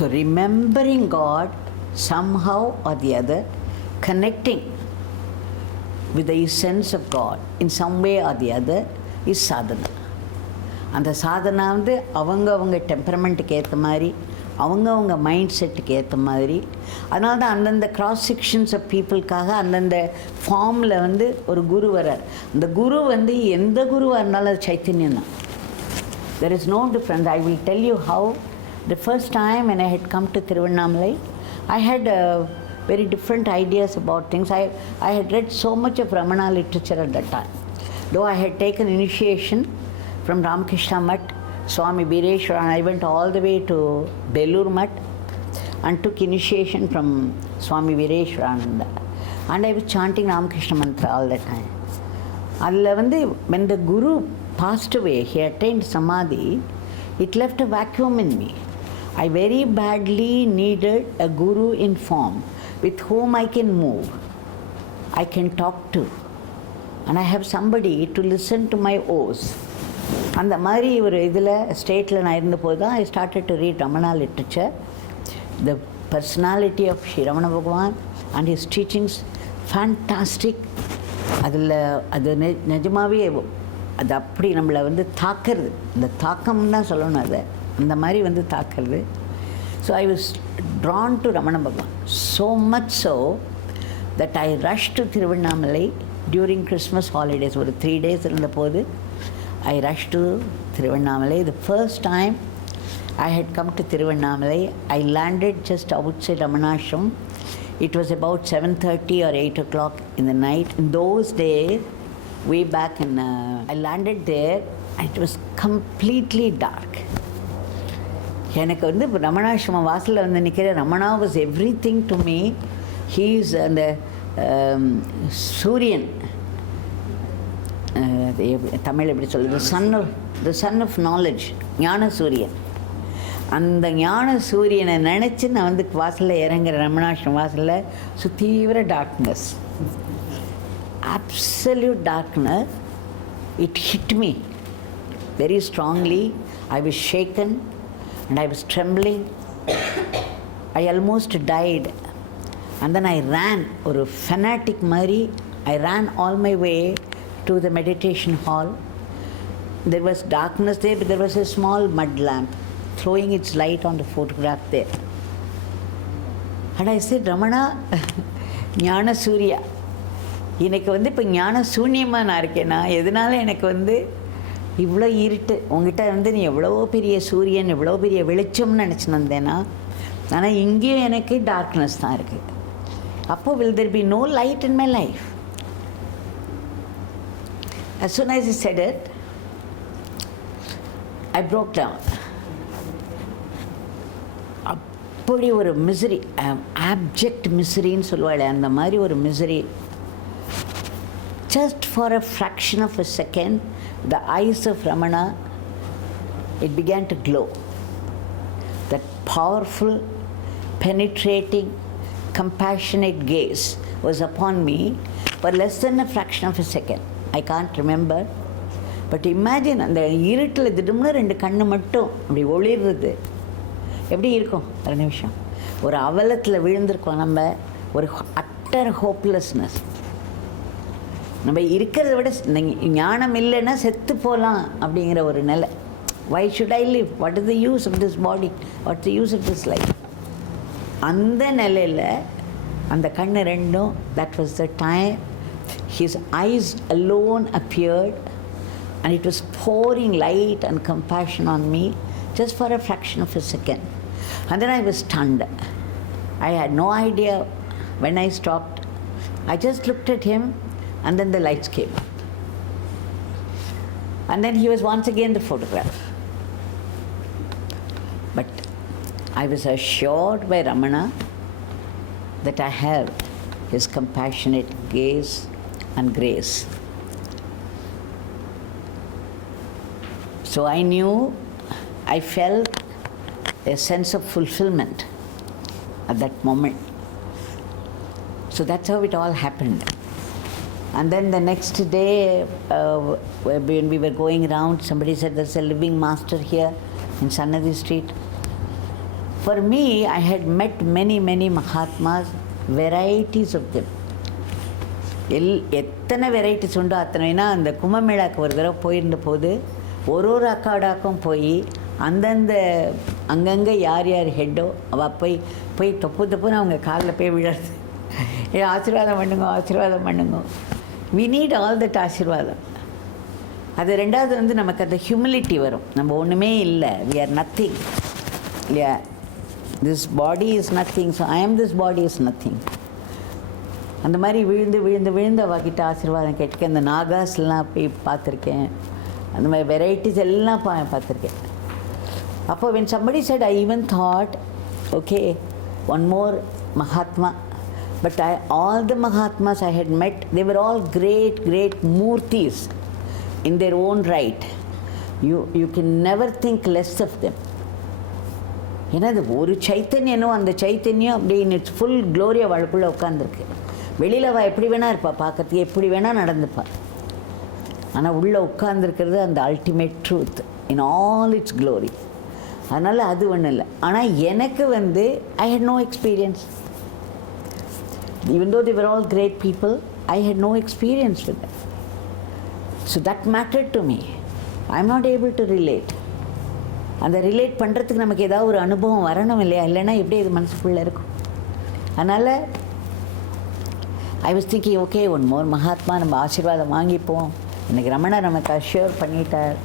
So remembering God somehow or the other, connecting with the essence of God in some way or the other is sadhana. அந்த சாதனா வந்து அவங்க டெம்பரமெண்ட்டுக்கு ஏற்ற மாதிரி, அவங்க mind செட்டுக்கு ஏற்ற மாதிரி, அதனால தான் அந்தந்த கிராஸ் செக்ஷன்ஸ் ஆஃப் பீப்புளுக்காக அந்தந்த ஃபார்மில் வந்து ஒரு குரு வரார். அந்த குரு வந்து எந்த குருவாக இருந்தாலும் அது சைத்தன்யம் தான். There is no difference. I will tell you how the first time when I had come to Thiruvannamalai, I had very different ideas about things. I had read so much of Ramana literature at that time. Though I had taken initiation from Ramakrishna Mutt, Swami Bireshwar, and I went all the way to Belur Mutt and took initiation from Swami Bireshwar, and I was chanting Ramakrishna mantra all the time. Adla vande when the Guru passed away, he attained Samadhi, it left a vacuum in me. I very badly needed a Guru in form with whom I can move, I can talk to, and I have somebody to listen to my woes. அந்த மாதிரி ஒரு இதில் ஸ்டேட்டில் நான் இருந்தபோது தான் I started to read Ramana literature. The personality of Sri Ramana Bhagavan and his teachings, fantastic. அதில் அது நிஜமாகவே அது அப்படி நம்மளை வந்து தாக்குறது, அந்த தாக்கம் தான் சொல்லணும், அதை அந்த மாதிரி வந்து தாக்குறது. So I was drawn to Ramana Bhagavan so much so that I rushed to Thiruvannamalai during Christmas holidays. ஒரு 3 days இருந்தபோது I rushed to Thiruvannamalai. The first time I had come to Thiruvannamalai, I landed just outside Ramanashram. It was about 7:30 or 8 o'clock in the night. In those days, way back in, I landed there, it was completely dark. எனக்கு வந்து ரமணாசிரம வாசலில் வந்து நிற்கிற Ramana was every thing to me. He is அந்த சூரியன், தமிழ் எப்படி சொல்கிறது, த son of knowledge, ஞான சூரியன். அந்த ஞான சூரியனை நினச்சி நான் வந்து வாசலில் இறங்குற ரமணாசிரம வாசலில் சுத்தீவிர darkness, absolute darkness. It hit me very strongly. I was shaken and I was trembling. I almost died. And then I ran, ஒரு fanatic மாதிரி, I ran all my way to the meditation hall. There was darkness there, but there was a small mud lamp throwing its light on the photograph there. And I said, Ramana, ஞான சூர்யா, எனக்கு வந்து இப்போ ஞான சூன்யமாக நான் இருக்கேன்னா, எதனால எனக்கு வந்து இவ்வளோ இருட்டு, உங்ககிட்ட வந்து நீ எவ்வளோ பெரிய சூரியன், எவ்வளோ பெரிய வெளிச்சம்னு நினச்சின்னு வந்தேன்னா, ஆனால் இங்கேயும் எனக்கு டார்க்னஸ் தான் இருக்குது. அப்போ will there be no light in my life? As soon as he said it, I broke down. அப்படி ஒரு மிசரி, abject மிசரின்னு சொல்லுவாள், அந்த மாதிரி ஒரு misery. Just for a fraction of a second, the eyes of Ramana, it began to glow. That powerful, penetrating, compassionate gaze was upon me for less than a fraction of a second. I can't remember. But imagine, அந்த இருட்டில் திடம்னு 2 கண்ணு மட்டும் அப்படி ஒளிர்றது எப்படி இருக்கும்? ஒரு நிமிஷம் ஒரு அவலத்தில் விழுந்திருக்கோம் நம்ம, ஒரு அட்டர் ஹோப்லெஸ்னஸ். நம்ம இருக்கிறத விட ஞானம் இல்லைன்னா செத்து போகலாம் அப்படிங்கிற ஒரு நிலை. Why should I live? What is the use of this body? What's the use of this life? அந்த நிலையில் அந்த கண்ணு ரெண்டும், that was the time his eyes alone appeared and it was pouring light and compassion on me just for a fraction of a second. And then I was stunned. I had no idea when I stopped. I just looked at him and then the lights came up. And then he was once again the photograph. But I was assured by Ramana that I have his compassionate gaze and grace. So I knew, I felt a sense of fulfillment at that moment. So that's how it all happened. And then the next day, when we were going around, somebody said there's a living master here in Sannadi Street. For me, I had met many Mahatmas, varieties of them. எத்தனை varieties உண்டோ அத்தனைனா அந்த கும்பமேளாக்கு ஒரு தடவை போயிருந்த போது ஒரு அக்காடாக்கும் போய் அந்தந்த அங்கங்கே யார் யார் ஹெட்டோ அவள் போய் தப்புன்னு அவங்க காலில் போய் விழறது, ஆசீர்வாதம் பண்ணுங்க. We need all that ஆசீர்வாதம். அது ரெண்டாவது வந்து நமக்கு அந்த ஹியூமிலிட்டி வரும், நம்ம ஒன்றுமே இல்லை, we are nothing இல்லையா. This body is nothing, so I am this body is nothing. அந்த மாதிரி விழுந்து அவகிட்ட ஆசீர்வாதம் கேட்டுக்கேன். அந்த நாகாஸ்லாம் போய் பார்த்துருக்கேன், அந்த மாதிரி வெரைட்டிஸ் எல்லாம் பார்த்துருக்கேன். அப்போ when somebody said, I even thought, okay, one more Mahatma. But all the Mahatmas I had met, they were all great murtis in their own right. You can never think less of them. ஏன்னா அது ஒரு சைத்தன்யம், அந்த சைத்தன்யம் அப்படி இன் it's full glory அவளுக்குள்ளே உட்காந்துருக்கு. வெளியில் அவள் எப்படி வேணால் இருப்பாள், பார்க்கறதுக்கு எப்படி வேணால் நடந்துப்பாள். ஆனால் உள்ளே உட்காந்துருக்கிறது அந்த ultimate truth in all its glory. அதனால் அது ஒன்றும் இல்லை. ஆனால் எனக்கு வந்து I had no experience. Even though they were all great people, I had no experience with them. So that mattered to me. I'm not able to relate. அந்த relate பண்ணுறதுக்கு நமக்கு ஏதாவது ஒரு அனுபவம் வரணும் இல்லையா, இல்லைன்னா எப்படி இது மனசுக்குள்ளே இருக்கும். அதனால் I was thinking, okay one more Mahatma, நம்ம ஆசீர்வாதம் வாங்கிப்போம். இன்றைக்கி ரமணர் நமக்கு அஷ்யூர் பண்ணிட்டார்,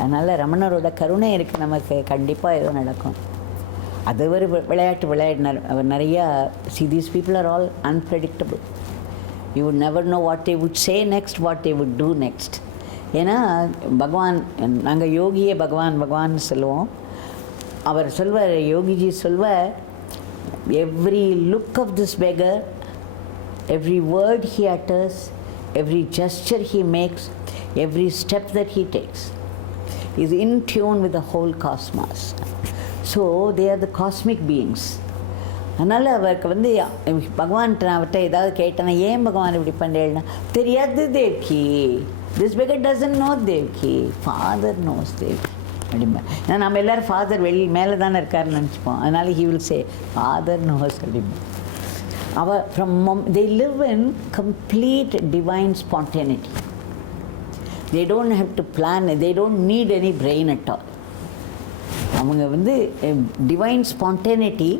அதனால் ரமணரோட கருணை இருக்குது, நமக்கு கண்டிப்பாக ஏதோ நடக்கும். அது ஒரு விளையாடினார் அவர் நிறையா. See, these people are all unpredictable. You would never know what they would say next, what they would do next. ஏன்னா பகவான், நாங்கள் யோகியே பகவான் சொல்லுவோம். அவர் சொல்வார், யோகிஜி சொல்வார், every look of this beggar, every word he utters, every gesture he makes, every step that he takes is in tune with the whole cosmos. So they are the cosmic beings. அதனால் அவருக்கு வந்து பகவான்கிட்ட நான் அவர்கிட்ட ஏதாவது கேட்டேன்னா, ஏன் பகவான் இப்படி பண்ணுறேன்னா, தெரியாது Devaki, this beggar doesn't know Devaki, father knows Devaki அப்படிம்பா. ஏன்னா நம்ம எல்லோரும் ஃபாதர் மேலே தானே இருக்காருன்னு நினச்சிப்போம். அதனால் he will say father knows அப்படிம்பா. They live in complete divine spontaneity. They don't have to plan, they don't need any brain at all. அவங்க வந்து டிவைன் ஸ்பான்டேனிட்டி,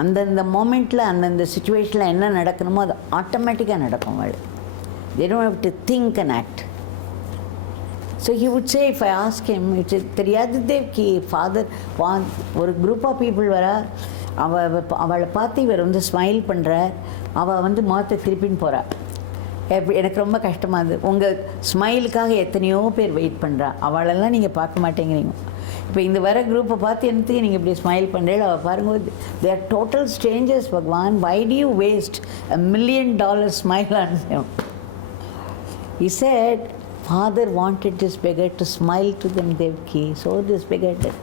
அந்தந்த மோமெண்ட்டில் அந்தந்த சுச்சுவேஷனில் என்ன நடக்கணுமோ அது ஆட்டோமேட்டிக்காக நடக்கும். அவள் they don't have to think and act. So he would say, if I ask him, தெரியாது தேவ்கி, ஃபாதர் ஒரு குரூப் ஆஃப் பீப்புள் வரா, அவளை பார்த்து இவர் வந்து ஸ்மைல் பண்ணுறார், அவள் வந்து முகத்தை திருப்பின்னு போகிறாள். எனக்கு ரொம்ப கஷ்டமாக இருந்தது. உங்கள் ஸ்மைலுக்காக எத்தனையோ பேர் வெயிட் பண்ணுறா, அவளெல்லாம் நீங்கள் பார்க்க மாட்டேங்கிறீங்க. இப்போ இந்த வர குரூப்பை பார்த்து என்னத்துக்கு நீங்கள் இப்படி ஸ்மைல் பண்ணுறீங்க, அவள் பாருங்கள், they are total strangers. Bhagavan, why do you waste $1 million smile on them? He said, Father wanted this beggar to smile to them, Devaki, so this beggar did.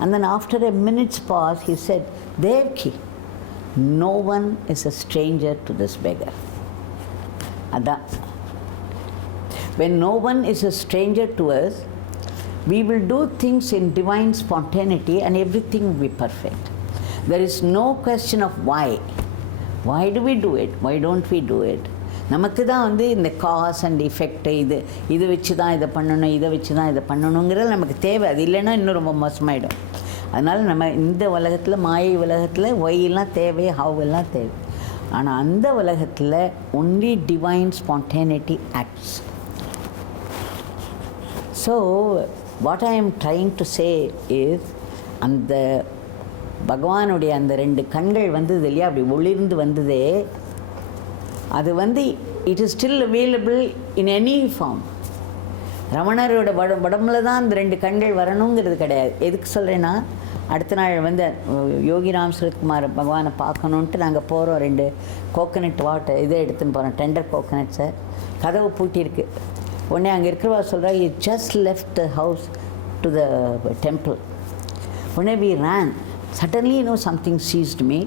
And then after a minute's pause, he said, Devaki, no one is a stranger to this beggar. Ada. When no one is a stranger to us, we will do things in divine spontaneity and everything will be perfect. There is no question of why. Why do we do it? Why don't we do it? நமக்கு தான் வந்து இந்த cause and effect, இது வச்சு தான் இதை பண்ணணும், இதை வச்சு தான் இதை பண்ணணுங்கிறது நமக்கு தேவை. அது இல்லைன்னா இன்னும் ரொம்ப மோசமாயிடும். அதனால் நம்ம இந்த உலகத்தில், மாயை உலகத்தில் ஒய்லாம் தேவை, ஹவ் எல்லாம் தேவை. ஆனால் அந்த உலகத்தில் only divine spontaneity acts. So what I am trying to say is, அந்த பகவானுடைய அந்த 2 கண்கள் வந்தது இல்லையா, அப்படி ஒளிர்ந்து வந்ததே, அது வந்து it is still available in any form. ரமணரோட உடம்புல தான் அந்த 2 கண்கள் வரணுங்கிறது கிடையாது. எதுக்கு சொல்கிறேன்னா, அடுத்த நாள் வந்து யோகி ராம்சுரத்குமார் பகவானை பார்க்கணுன்ட்டு நாங்கள் போகிறோம். 2 கோகனட் வாட்டர் இதை எடுத்துன்னு போகிறோம், டெண்டர் கோகனட்ஸை. கதவு பூட்டியிருக்கு. உடனே அங்கே இருக்கிறவா சொல்கிறா, "you just left the house to the temple." உடனே we ran. Suddenly, something seized me,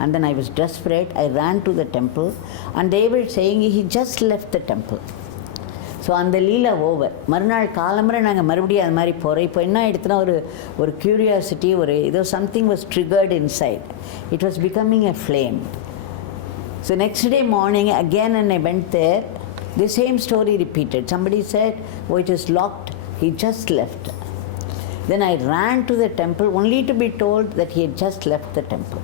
and then I was desperate. I ran to the temple, and they were saying he just left the temple. So அந்த லீலா over. மறுநாள் காலம்பரை நாங்கள் மறுபடியும் அது மாதிரி போகிறோம். இப்போ என்ன ஆகிடுச்சுன்னா, ஒரு க்யூரியாசிட்டி, ஏதோ something was triggered inside. It was becoming a flame. So next day morning again and I went there, the same story repeated. Somebody said, "Oh, it is locked, he just left." Then I ran to the temple only to be told that he had just left the temple.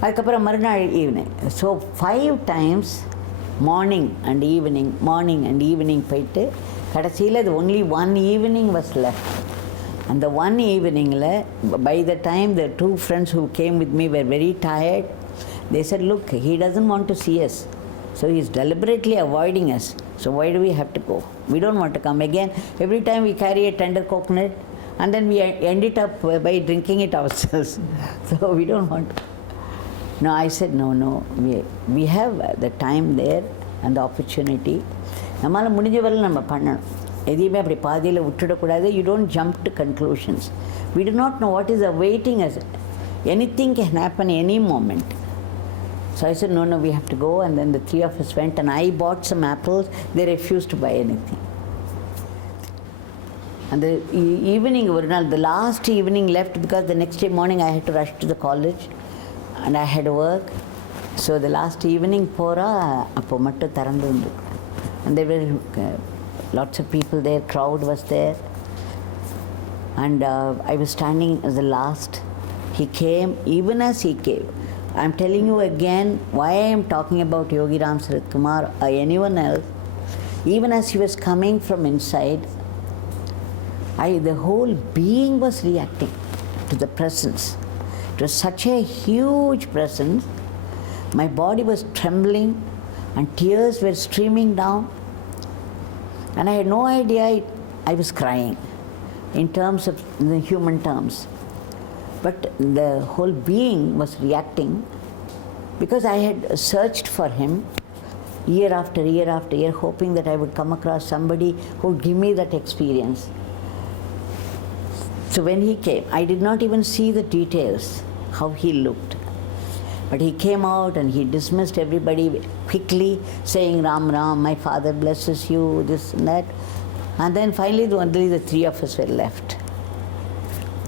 அதுக்கப்புறம் மறுநாள் evening. So 5 times morning and evening போயிட்டு கடைசியில் அது only 1 evening was left. அந்த 1 eveningல by the time the 2 friends who came with me were very tired, they said, "Look, he doesn't want to see us. So he is deliberately avoiding us. So why do we have to go? We don't want to come again. Every time we carry a tender coconut and then we end it up by drinking it ourselves. So we don't want to." No, I said, no, we have the time there and the opportunity. நம்மளால் முடிஞ்ச வரையில் நம்ம பண்ணணும். எதையுமே அப்படி பாதியில் விட்டுடக்கூடாது. You don't jump to conclusions. We do not know what is awaiting us. Anything can happen any moment. So I said, no, we have to go. And then the 3 of us went, and I bought some apples. They refused to buy anything. And the evening, the last evening left, because the next day morning I had to rush to the college and I had work. So the last evening pora appo mattu tharandundu, and there were lots of people there, crowd was there, and I was standing as the last. He came. Even as he came, I'm telling you again why I am talking about Yogi Ramsuratkumar or anyone else. Even as he was coming from inside, the whole being was reacting to the presence. It was such a huge presence. My body was trembling and tears were streaming down, and I had no idea I was crying in terms of the human terms. But the whole being was reacting because I had searched for him year after year after year, hoping that I would come across somebody who would give me that experience. So when he came, I did not even see the details, how he looked. But he came out and he dismissed everybody quickly, saying, "Ram, Ram, my father blesses you," this and that. And then finally only the 3 of us were left.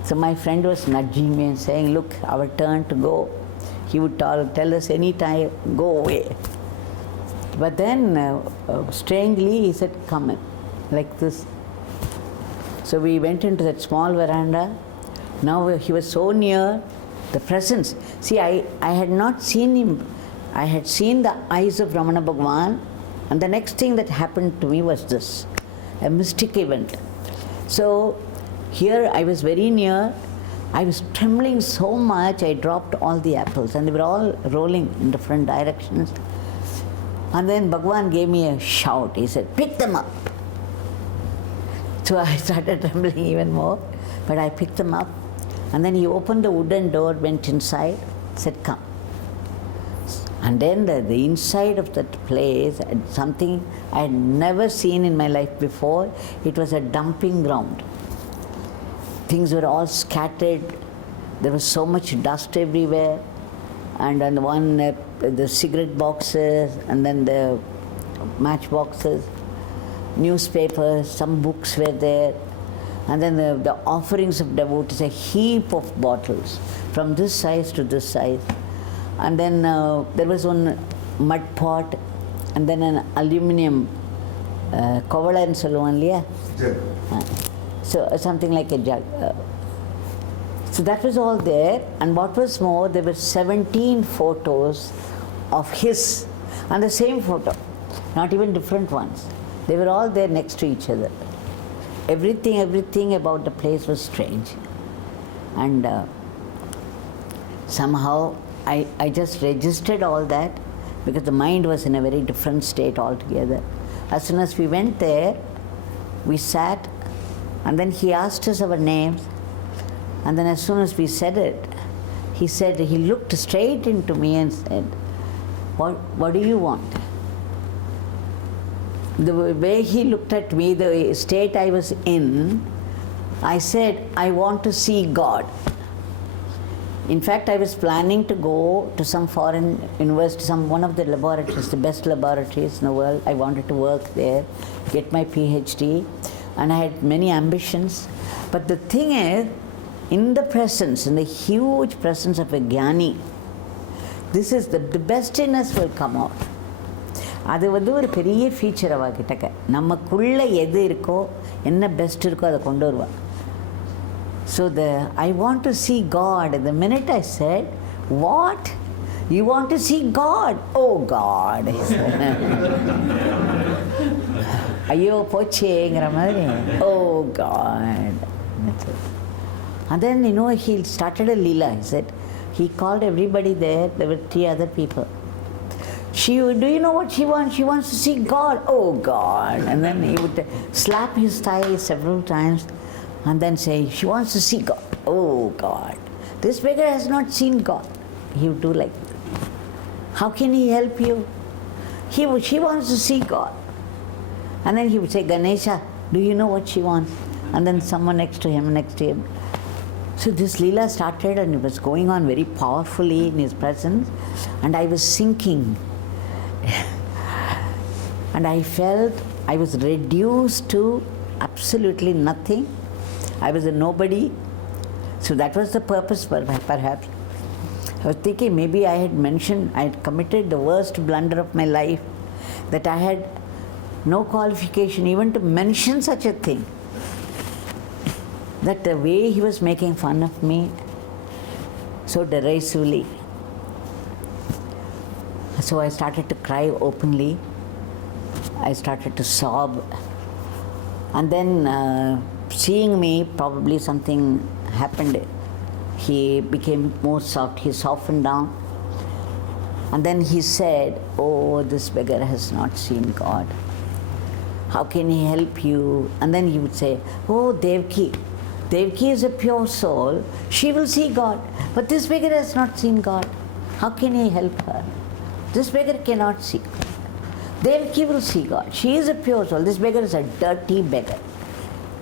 So my friend was nudging me and saying, "Look, our turn to go." He would tell us any time, "Go away." But then strangely he said, "Come in," like this. So we went into that small veranda. Now he was so near, the presence. See, I had not seen him. I had seen the eyes of Ramana Bhagavan, and the next thing that happened to me was this, a mystic event. So here I was very near. I was trembling so much, I dropped all the apples, and they were all rolling in different directions. And then Bhagavan gave me a shout. He said, "Pick them up." So I started trembling even more, but I picked them up. And then he opened the wooden door, went inside, said, "Come." And then the inside of that place, something I had never seen in my life before. It was a dumping ground. Things were all scattered. There was so much dust everywhere. And on one, the cigarette boxes, and then the match boxes, newspapers, some books were there. And then the offerings of devotees, a heap of bottles from this size to this size. And then there was one mud pot, and then an aluminium kovala and solluvan. So something like a jug. So that was all there. And what was more, there were 17 photos of his, and the same photo, not even different ones. They were all there next to each other. Everything about the place was strange. And somehow I just registered all that, because the mind was in a very different state altogether. As soon as we went there, we sat, and then he asked us our names, And then as soon as we said it, he said, he looked straight into me and said, what do you want? The way he looked at me, the state I was in, I said, I want to see God. In fact, I was planning to go to some foreign university, one of the laboratories, the best laboratories in the world. I wanted to work there, get my PhD, and I had many ambitions. But the thing is, in the presence, in the huge presence of a Jnani, this is the bestness will come out. அது வந்து ஒரு பெரிய feature அவகிட்டக்க. நமக்குள்ள எது இருக்கோ, என்ன best இருக்கோ அதை கொண்டு வருவா. So I want to see God. The minute I said, what? You want to see God? Oh God. ஐயோ போச்சேங்கிற மாதிரி. Oh God. And then, he started a Leela. He said, he called everybody there. There were 3 other people. Do you know what she wants? She wants to see God. Oh God. And then he would slap his thigh several times and then say, she wants to see God. Oh God. This beggar has not seen God. He would do like that. How can he help you? She wants to see God. And then he would say, Ganesha, do you know what she wants? And then someone next to him. So this Leela started and it was going on very powerfully in his presence, and I was sinking. And I felt I was reduced to absolutely nothing. I was a nobody. So that was the purpose, perhaps. I was thinking maybe I had committed the worst blunder of my life, that I had no qualification even to mention such a thing. That the way he was making fun of me so derisively. So I started to cry openly. I started to sob. And then seeing me, probably something happened. He became more soft. He softened down. And then he said, oh, this beggar has not seen God. How can he help you? And then he would say, oh, Devaki. Devaki is a pure soul. She will see God. But this beggar has not seen God. How can he help her? This beggar cannot see God. Devaki will see God. She is a pure soul. This beggar is a dirty beggar.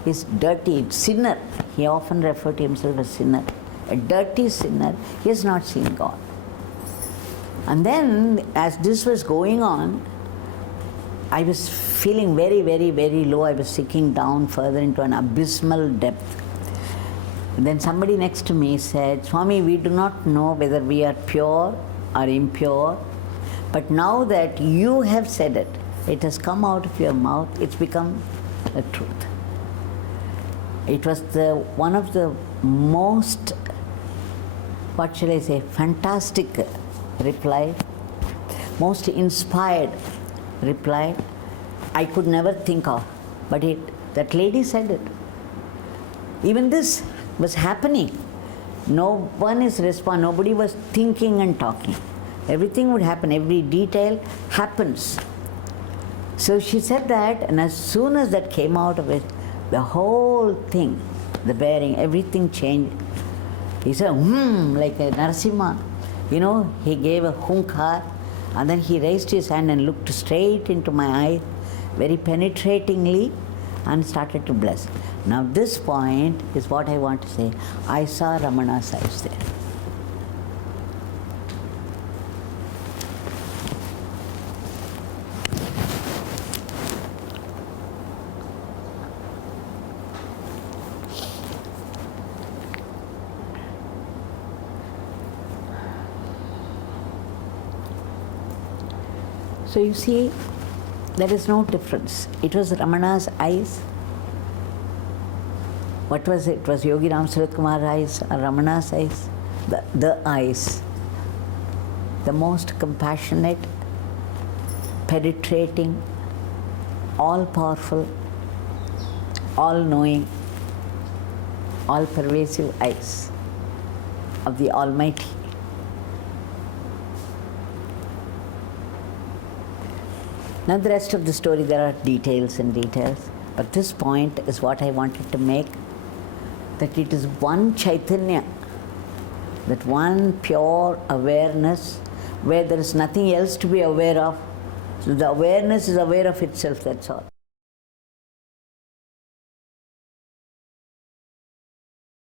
He's dirty, sinner. He often referred to himself as sinner. A dirty sinner. He has not seen God. And then, as this was going on, I was feeling very, very, very low. I was sinking down further into an abysmal depth. And then somebody next to me said, Swami, we do not know whether we are pure or impure, but now that you have said it, it has come out of your mouth, it's become the truth. It was one of the most, what shall I say, fantastic reply, most inspired reply I could never think of. But that lady said it. Even this was happening. No one is responding. Nobody was thinking and talking. Everything would happen. Every detail happens. So she said that, and as soon as that came out of it, the whole thing, the bearing, everything changed. He said, like a Narasimha. He gave a hunkar, and then he raised his hand and looked straight into my eye, very penetratingly, and started to bless. Now this point is what I want to say. I saw Ramana's eyes there. So you see, there is no difference. It was Ramana's eyes. What was it? It was Yogi Ramsuratkumar's eyes or Ramana's eyes? The eyes. The most compassionate, penetrating, all-powerful, all-knowing, all-pervasive eyes of the Almighty. Now the rest of the story, there are details and details, but this point is what I wanted to make. that it is one Chaitanya, that one pure awareness where there is nothing else to be aware of. So the awareness is aware of itself, that's all.